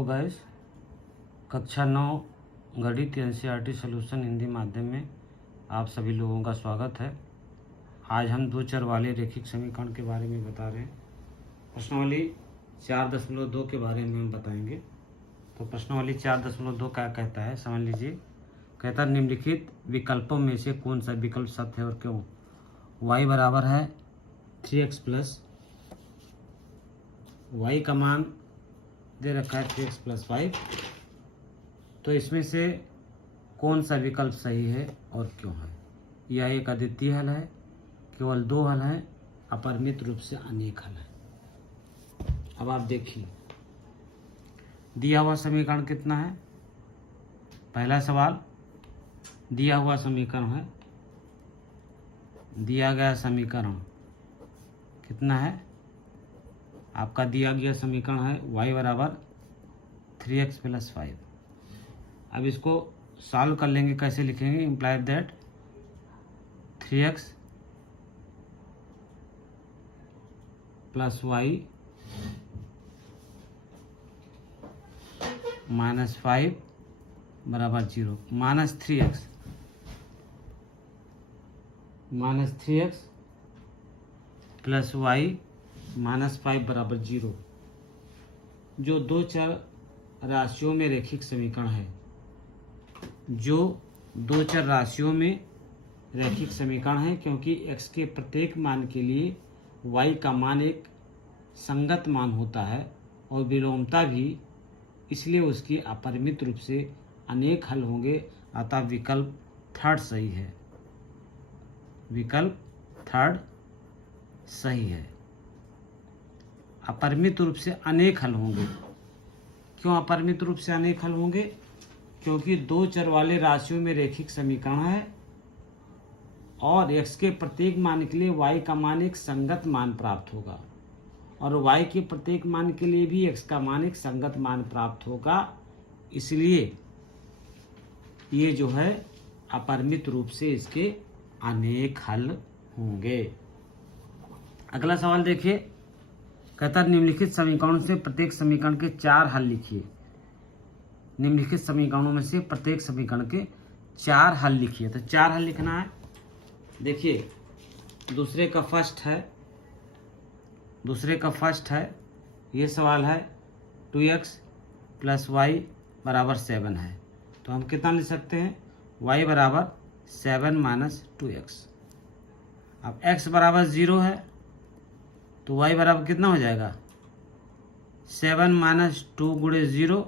Hello guys, कक्षा 9 गणित NCERT solution Hindi माध्यम में आप सभी लोगों का स्वागत है। आज हम दो चर वाले रैखिक समीकरण के बारे में बता रहे हैं। प्रश्नावली 4.2 के बारे में हम बताएंगे। तो प्रश्नावली 4.2 क्या कहता है समझ लीजिए। कहता है निम्नलिखित विकल्पों में से कौन सा विकल्प सत्य है और क्यों। y बराबर है 3x प्लस y का मान दे रखा है 3x प्लस 5। तो इसमें से कौन सा विकल्प सही है और क्यों है। यह एक अद्वितीय हल है, केवल दो हल है, अपरिमित रूप से अनेक हल है। अब आप देखिए दिया हुआ समीकरण कितना है। पहला सवाल दिया हुआ समीकरण है, दिया गया समीकरण कितना है। आपका दिया गया समीकरण है y बराबर 3x प्लस 5। अब इसको सॉल्व कर लेंगे। कैसे लिखेंगे। Implied that 3x plus y minus 5 बराबर 0। Minus 3x plus y minus 5 बराबर 0। जो दो चर राशियों में रैखिक समीकरण है, जो दो चर राशियों में रैखिक समीकरण है, क्योंकि x के प्रत्येक मान के लिए y का मान एक संगत मान होता है और विलोमता भी, इसलिए उसकी अपरिमित रूप से अनेक हल होंगे। अतः विकल्प थर्ड सही है। विकल्प थर्ड सही है। अपरिमित रूप से अनेक हल होंगे। क्यों अपरिमित रूप से अनेक हल होंगे। क्योंकि दो चर वाले राशियों में रैखिक समीकरण है और x के प्रत्येक मान के लिए y का मान एक संगत मान प्राप्त होगा और y के प्रत्येक मान के लिए भी x का मान एक संगत मान प्राप्त होगा। इसलिए ये जो है अपरिमित रूप से इसके अनेक हल होंगे। अगला सवाल देखिए। कहता है निम्नलिखित समीकरणों से प्रत्येक समीकरण के 4 हल लिखिए। निम्नलिखित समीकरणों में से प्रत्येक समीकरण के 4 हल लिखिए। तो 4 हल लिखना है। देखिए दूसरे का फर्स्ट है। ये सवाल है 2x प्लस y बराबर 7 है। तो हम कितना लिख सकते हैं। y बराबर 7 माइनस 2x। अब x बराबर 0 है तो y बराबर कितना हो जाएगा 7 माइनस 2 गुणे 0।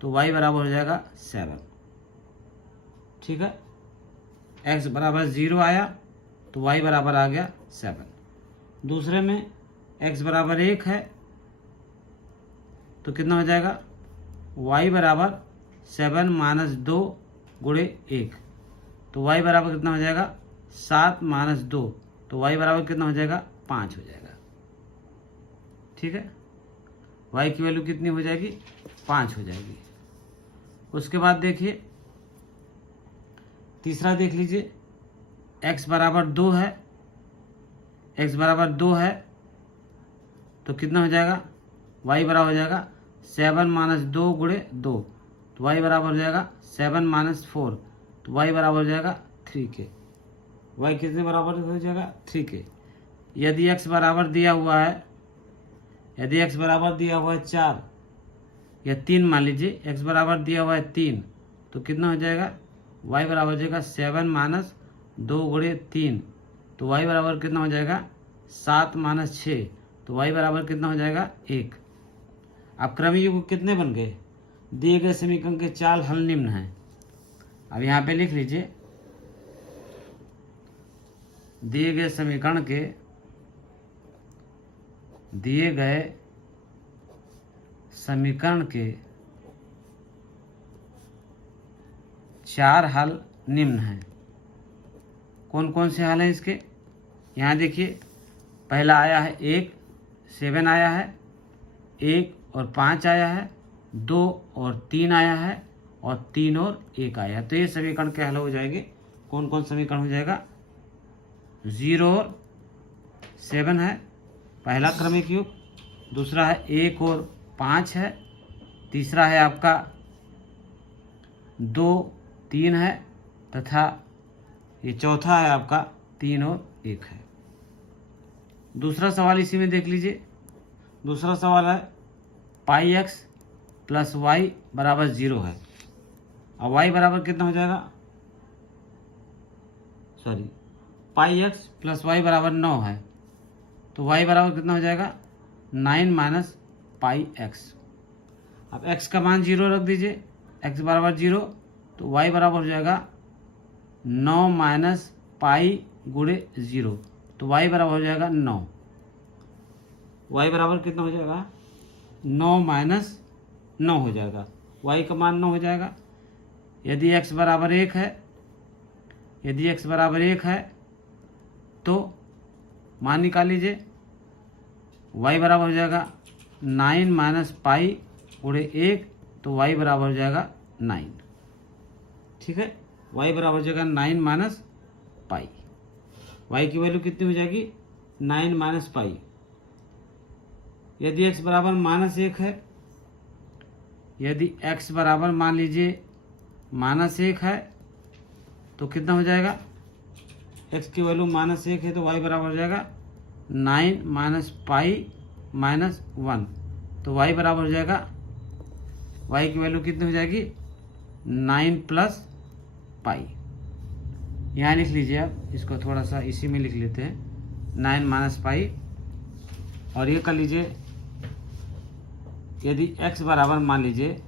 तो y बराबर हो जाएगा 7। ठीक है। x बराबर 0 आया तो y बराबर आ गया 7। दूसरे में x बराबर 1 है तो कितना हो जाएगा y बराबर 7 माइनस 2 गुणे 1। तो y बराबर कितना हो जाएगा 7 माइनस 2। तो y बराबर कितना हो जाएगा 5 हो जाएगा। ठीक है। y की वैल्यू कितनी हो जाएगी 5 हो जाएगी। उसके बाद देखिए तीसरा देख लीजिए। x बराबर 2 है। x बराबर 2 है तो कितना हो जाएगा y बराबर हो जाएगा 7 माइनस 2 गुणे 2। तो y बराबर हो जाएगा 7 माइनस 4। तो y बराबर हो जाएगा 3k। y कितने बराबर हो जाएगा 3k। यदि x बराबर दिया हुआ है, यदि x बराबर दिया हुआ है 4 या 3, मान लीजिए x बराबर दिया हुआ है 3, तो कितना हो जाएगा y बराबर हो जाएगा 7 माइनस 2 गुणे 3। तो y बराबर कितना हो जाएगा 7 माइनस 6। तो y बराबर कितना हो जाएगा 1। अब क्रमिक युग्म कितने बन गए। दिए गए समीकरण के 4 हल निम्न हैं। अब यहाँ पे लिख लीजिए दिए गए समीकरण के 4 हल निम्न हैं। कौन कौन से हल हैं इसके। यहाँ देखिए पहला आया है 1, 7 आया है, 1 और 5 आया है, 2 और 3 आया है और 3 और 1 आया है। तो ये समीकरण के हल हो जाएंगे। कौन कौन समीकरण हो जाएगा 0 और 7 है पहला क्रमिक युग। दूसरा है 1 और 5 है तीसरा है आपका 2 3 है, तथा ये चौथा है आपका 3 और 1 है। दूसरा सवाल इसी में देख लीजिए। दूसरा सवाल है पाई एक्स प्लस वाई बराबर 0 है। और वाई बराबर कितना हो जाएगा, सॉरी, पाई एक्स प्लस वाई बराबर 9 है, तो वाई बराबर कितना हो जाएगा 9 माइनस पाई एक्स। अब x का मान 0 रख दीजिए, x बराबर 0, तो y बराबर हो जाएगा 9 माइनस पाई गुणे 0, तो y बराबर हो जाएगा 9। y बराबर कितना हो जाएगा 9 माइनस 9 हो जाएगा, y का मान 9 हो जाएगा। यदि x बराबर 1 है, यदि x बराबर 1 है तो मान निकाल लीजिए, y बराबर हो जाएगा 9 माइनस पाई गुणे 1, तो y बराबर हो जाएगा 9। ठीक है, y बराबर हो जाएगा 9 माइनस पाई। y की वैल्यू कितनी हो जाएगी 9 माइनस पाई। यदि x बराबर -1 है, यदि x बराबर मान लीजिए -1 है, तो कितना हो जाएगा, x की वैल्यू -1 है तो y बराबर हो जाएगा 9 माइनस पाई माइनस 1, तो y बराबर हो जाएगा, y की वैल्यू कितनी हो जाएगी 9 प्लस पाई। यहाँ लिख लीजिए आप, इसको थोड़ा सा इसी में लिख लेते हैं 9 माइनस पाई। और ये कर लीजिए, यदि x बराबर मान लीजिए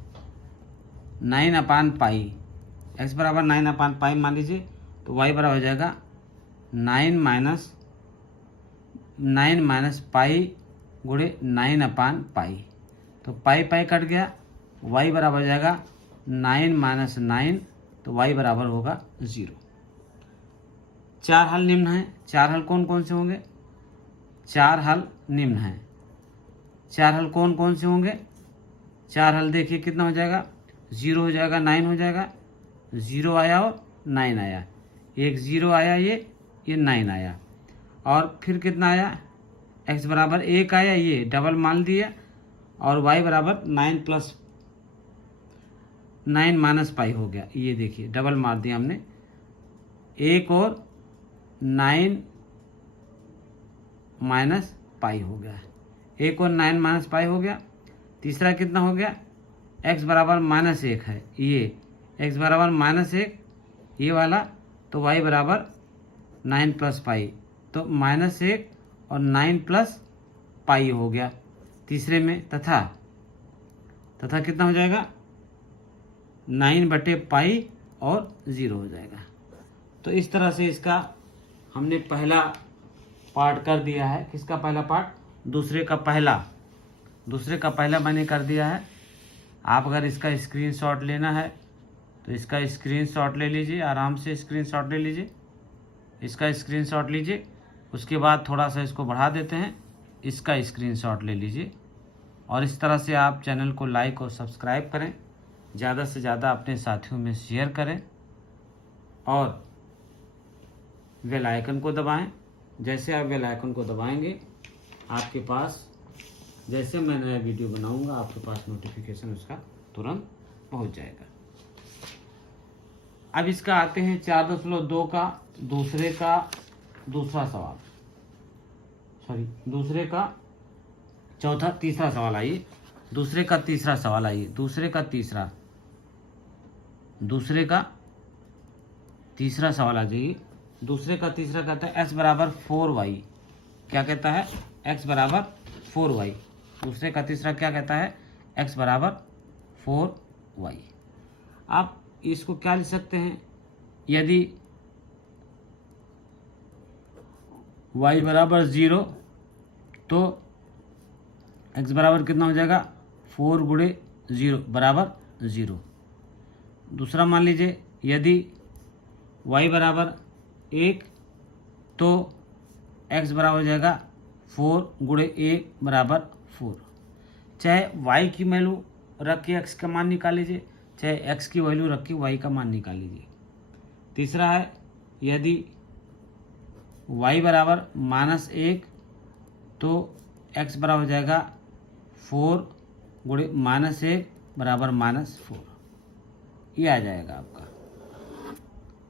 9 अपान पाई, x बराबर 9 अपान पाई मान लीजिए, तो y बराबर हो जाएगा 9 माइनस पाई गुणे 9 अपान पाई, तो पाई पाई कट गया, y बराबर हो जाएगा 9 माइनस 9, तो y बराबर होगा 0। चार हल निम्न हैं। चार हल कौन कौन से होंगे, चार हल निम्न हैं। चार हल कौन कौन से होंगे, चार हल देखिए कितना हो जाएगा, 0 हो जाएगा, 9 हो जाएगा, 0 आया और 9 आया, एक 0 आया, ये 9 आया, और फिर कितना आया, x बराबर 1 आया, ये डबल मान दिया, और y बराबर 9 प्लस 9 माइनस पाई हो गया। ये देखिए डबल मार दिया हमने, 1 और 9 माइनस पाई हो गया, 1 और 9 माइनस पाई हो गया। तीसरा कितना हो गया, x बराबर -1 है, ये x बराबर -1 ये वाला, तो y बराबर 9 प्लस पाई, तो -1 और 9 प्लस पाई हो गया तीसरे में। तथा कितना हो जाएगा 9 बटे पाई और 0 हो जाएगा। तो इस तरह से इसका हमने पहला पार्ट कर दिया है। किसका पहला पार्ट, दूसरे का पहला मैंने कर दिया है। आप अगर इसका स्क्रीनशॉट लेना है तो इसका स्क्रीनशॉट ले लीजिए, आराम से स्क्रीनशॉट ले लीजिए, इसका स्क्रीनशॉट लीजिए। उसके बाद थोड़ा सा इसको बढ़ा देते हैं, इसका स्क्रीनशॉट ले लीजिए, और इस तरह से आप चैनल को लाइक और सब्सक्राइब करें, ज़्यादा से ज़्यादा अपने साथियों में शेयर करें, और बेल आइकन को दबाएं। जैसे आप बेल आइकन को दबाएंगे, आपके पास जैसे मैं नया वीडियो बनाऊंगा आपके पास नोटिफिकेशन उसका तुरंत पहुंच जाएगा। अब इसका आते हैं 4.2 का दूसरे का तीसरा सवाल आइए। दूसरे का तीसरा सवाल आ जाइए। दूसरे का तीसरा कहता है x बराबर 4y। क्या कहता है, x बराबर 4y। दूसरे का तीसरा क्या कहता है, x बराबर 4y। आप इसको क्या लिख सकते हैं, यदि y बराबर 0 तो x बराबर कितना हो जाएगा 4 गुणे 0 बराबर 0। दूसरा मान लीजिए, यदि y बराबर 1 तो x बराबर हो जाएगा 4 गुणे 1 बराबर 4। चाहे y की वैल्यू रख के x का मान निकाल लीजिए, चाहे x की वैल्यू रख के y का मान निकाल लीजिए। तीसरा है, यदि y बराबर -1 तो x बराबर हो जाएगा 4 गुणे -1 बराबर -4, ये आ जाएगा आपका।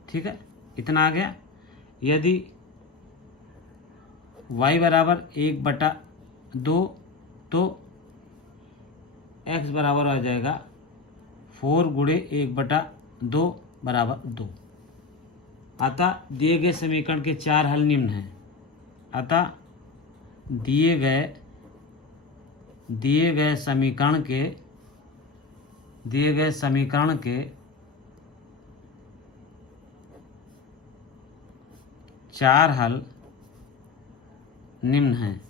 ठीक है, इतना आ गया। यदि y बराबर 1/2 तो x बराबर आ जाएगा 4 गुणे 1/2 बराबर 2। अतः दिए गए समीकरण के 4 हल निम्न हैं। अतः दिए गए समीकरण के 4 हल निम्न हैं।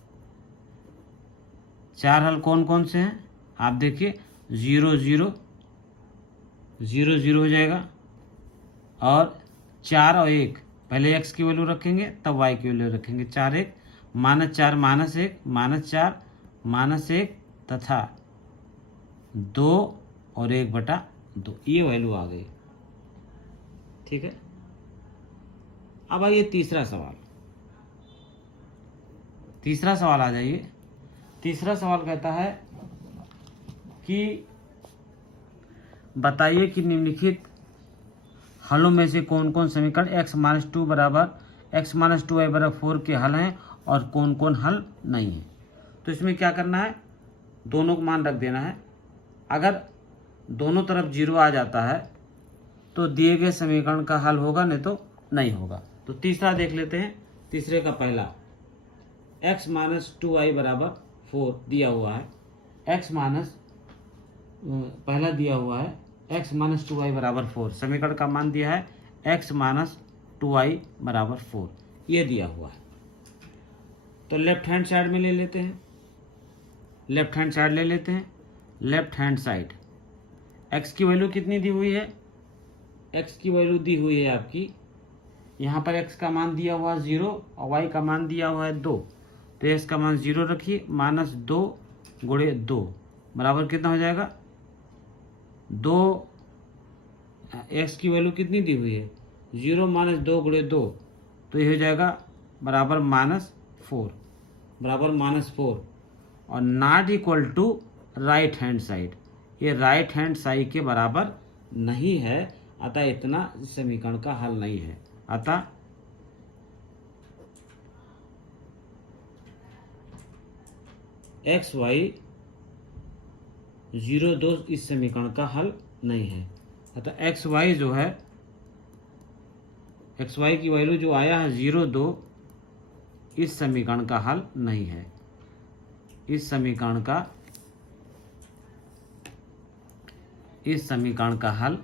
4 हल कौन कौन से हैं आप देखिए। 0 0 0 0 हो जाएगा, और 4 और 1, पहले x की वैल्यू रखेंगे तब y की वैल्यू रखेंगे। 4 1 -4 -1 -4 -1 तथा 2 और 1/2, ये वैल्यू आ गई। ठीक है, अब आइए तीसरा सवाल आ जाइए। तीसरा सवाल कहता है कि बताइए कि निम्नलिखित हलों में से कौन कौन समीकरण x - 2 बराबर x - 2y बराबर 4 के हल हैं और कौन कौन हल नहीं है। तो इसमें क्या करना है, दोनों को मान रख देना है। अगर दोनों तरफ 0 आ जाता है तो दिए गए समीकरण का हल होगा, नहीं तो नहीं होगा। तो तीसरा देख लेते हैं। तीसरे का पहला x - 2y बराबर 4 दिया हुआ है। पहला दिया हुआ है x - 2y बराबर 4, समीकरण का मान दिया है x - 2y बराबर 4, ये दिया हुआ है। तो लेफ्ट हैंड साइड में ले लेते हैं। लेफ्ट हैंड साइड x की वैल्यू कितनी दी हुई है, x की वैल्यू दी हुई है आपकी, यहाँ पर x का मान दिया हुआ 0 और y का मान दिया हुआ है 2। तो x का मान 0 रखिए, -2 गुणे 2 बराबर कितना हो जाएगा 2। x की वैल्यू कितनी दी हुई है 0 - 2 गुणे 2, तो ये हो जाएगा बराबर -4 और not equal to right hand side, ये राइट हैंड साइड के बराबर नहीं है। अतः इतना समीकरण का हल नहीं है। अतः xy 0 2 इस समीकरण का हल नहीं है। अतः xy जो है, xy की वैल्यू जो आया है 0 2, इस समीकरण का हल नहीं है। इस समीकरण का हल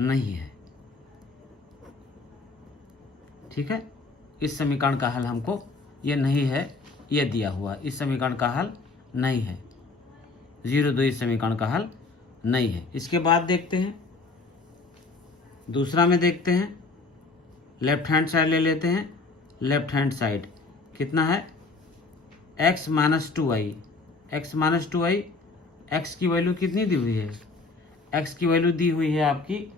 नहीं है। ठीक है, इस समीकरण का हल हमको ये नहीं है, ये दिया हुआ इस समीकरण का हल नहीं है। 0 2 इस समीकरण का हल नहीं है। इसके बाद देखते हैं, दूसरा में देखते हैं। लेफ्ट हैंड साइड ले लेते हैं। लेफ्ट हैंड साइड कितना है x - 2y, x की वैल्यू कितनी दी हुई है, x की वैल्यू दी हुई है आपकी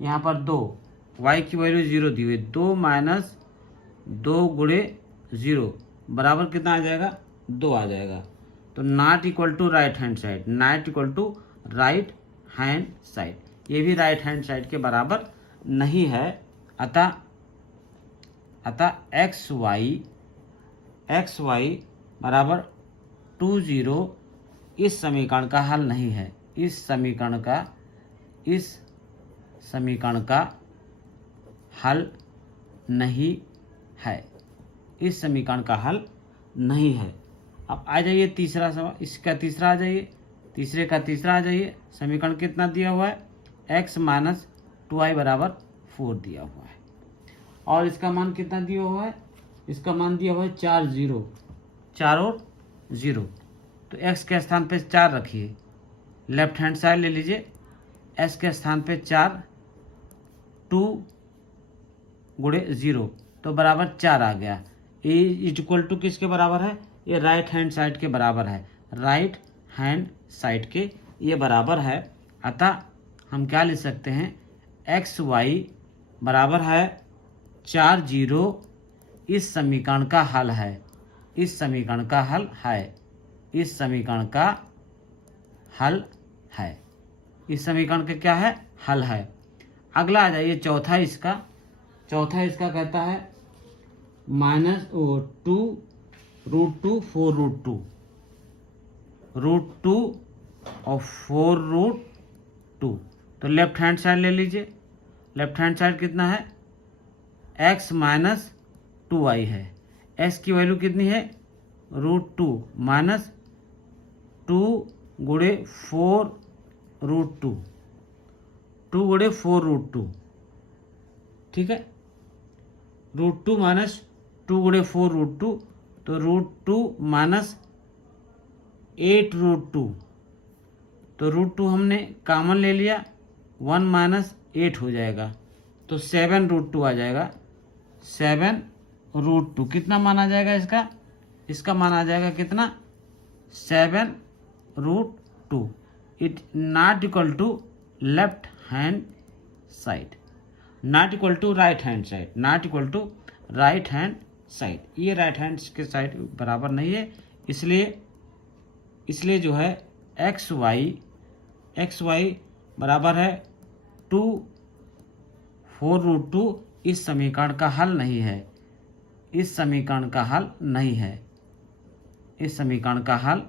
यहाँ पर 2, y की वैल्यू 0 दी हुई है। 2 - 2 गुणे 0 बराबर कितना आ जाएगा 2 आ जाएगा। तो not equal to right hand side, ये भी राइट हैंड साइड के बराबर नहीं है। अतः xy बराबर 2 0 इस समीकरण का हल नहीं है। इस समीकरण का हल नहीं है। इस समीकरण का हल नहीं है। अब आ जाइए तीसरा सवाल, इसका तीसरा आ जाइए। तीसरे का तीसरा आ जाइए। समीकरण कितना दिया हुआ है x - 2y बराबर 4 दिया हुआ है, और इसका मान कितना दिया हुआ है, इसका मान दिया हुआ है 4 और 0। तो x के स्थान पे 4 रखिए। लेफ्ट हैंड साइड ले लीजिए, s के स्थान पे 4, 2 गुणे 0 तो बराबर 4 आ गया। ये इक्वल टू किसके बराबर है, ये राइट हैंड साइड के बराबर है। राइट हैंड साइड के ये बराबर है। अतः हम क्या लिख सकते हैं, xy बराबर है 4 0 इस समीकरण का हल है। इस समीकरण का हल है। इस समीकरण का हल है। इस समीकरण का क्या है? हल है। अगला आ जाइए चौथा इसका कहता है -2 √2 √2 और 4√2। तो लेफ्ट हैंड साइड ले लीजिए। लेफ्ट हैंड साइड कितना है? x माइनस 2y है। x की वैल्यू कितनी है? √2 माइनस 2 गुणे 4√2, 2 गुणे 4√2, ठीक है। √2 माइनस 2 गुणे 4√2, तो √2 माइनस 8√2, तो √2 हमने कॉमन ले लिया, 1 माइनस 8 हो जाएगा, तो 7√2 आ जाएगा। 7√2 कितना माना जाएगा इसका? इसका माना जाएगा कितना? 7√2। It not equal to left hand side, not equal to right hand side, not equal to right hand side. ये राइट हैंड के साइड बराबर नहीं है, इसलिए जो है एक्स वाई बराबर है 2 4√2 इस समीकरण का हल नहीं है। इस समीकरण का हल नहीं है। इस समीकरण का हल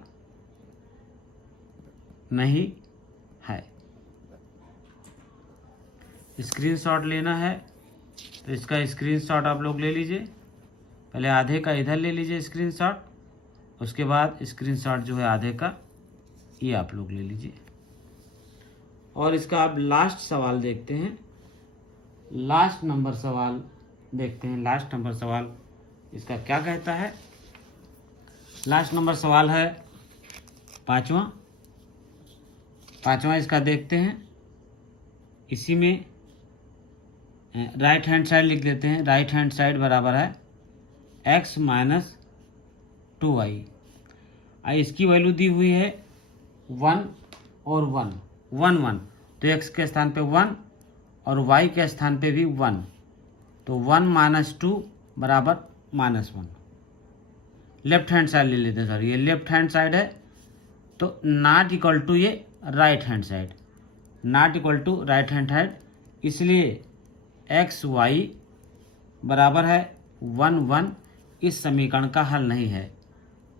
नहीं है। स्क्रीनशॉट लेना है तो इसका स्क्रीनशॉट आप लोग ले लीजिए। पहले आधे का इधर ले लीजिए स्क्रीनशॉट, उसके बाद स्क्रीनशॉट जो है आधे का ये आप लोग ले लीजिए। और इसका आप लास्ट सवाल देखते हैं। लास्ट नंबर सवाल देखते हैं। लास्ट नंबर सवाल इसका क्या कहता है? लास्ट नंबर सवाल है पांचवा इसका देखते हैं। इसी में राइट हैंड साइड लिख लेते हैं। राइट हैंड साइड बराबर है x माइनस 2y। इसकी वैल्यू दी हुई है 1 और 1 1 1, तो x के स्थान पे 1 और y के स्थान पे भी 1, तो 1 माइनस 2 बराबर -1। लेफ्ट हैंड साइड ले लेते हैं सर, ये लेफ्ट हैंड साइड है, तो नॉट इक्वल टू ये right hand side, not equal to right hand side, इसलिए एक्स वाई बराबर है 1 1। इस समीकरण का हल नहीं है।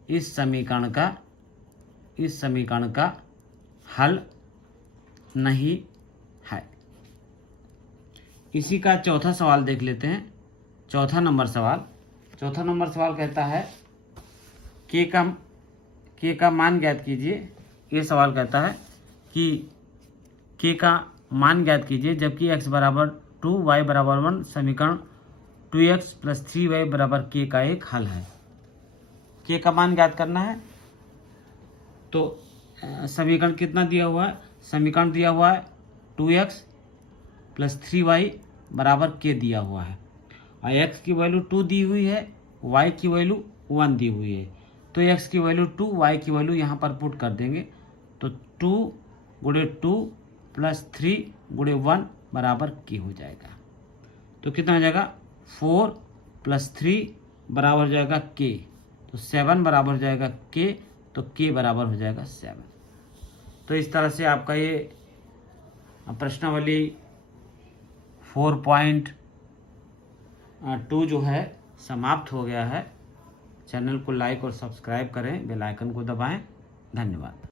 इस समीकरण का हल नहीं है। इसी का चौथा सवाल देख लेते हैं। चौथा नंबर सवाल कहता है के का मान ज्ञात कीजिए। ये सवाल कहता है कि के का मान ज्ञात कीजिए जबकि x बराबर 2 y बराबर 1 समीकरण 2x + 3y बराबर k का एक हल है। के का मान ज्ञात करना है, तो समीकरण कितना दिया हुआ है? समीकरण दिया हुआ है 2x + 3y बराबर k दिया हुआ है, और x की वैल्यू 2 दी हुई है, y की वैल्यू 1 दी हुई है। तो x की वैल्यू 2, y की वैल्यू यहाँ पर पुट कर देंगे, तो 2 गुणे 2 + 3 गुणे 1 बराबर k हो जाएगा। तो कितना हो जाएगा? 4 + 3 बराबर हो जाएगा k, तो 7 बराबर हो जाएगा k, तो k बराबर हो जाएगा 7। तो इस तरह से आपका ये प्रश्नावली 4.2 जो है समाप्त हो गया है। चैनल को लाइक और सब्सक्राइब करें, बेल आइकन को दबाएं। धन्यवाद।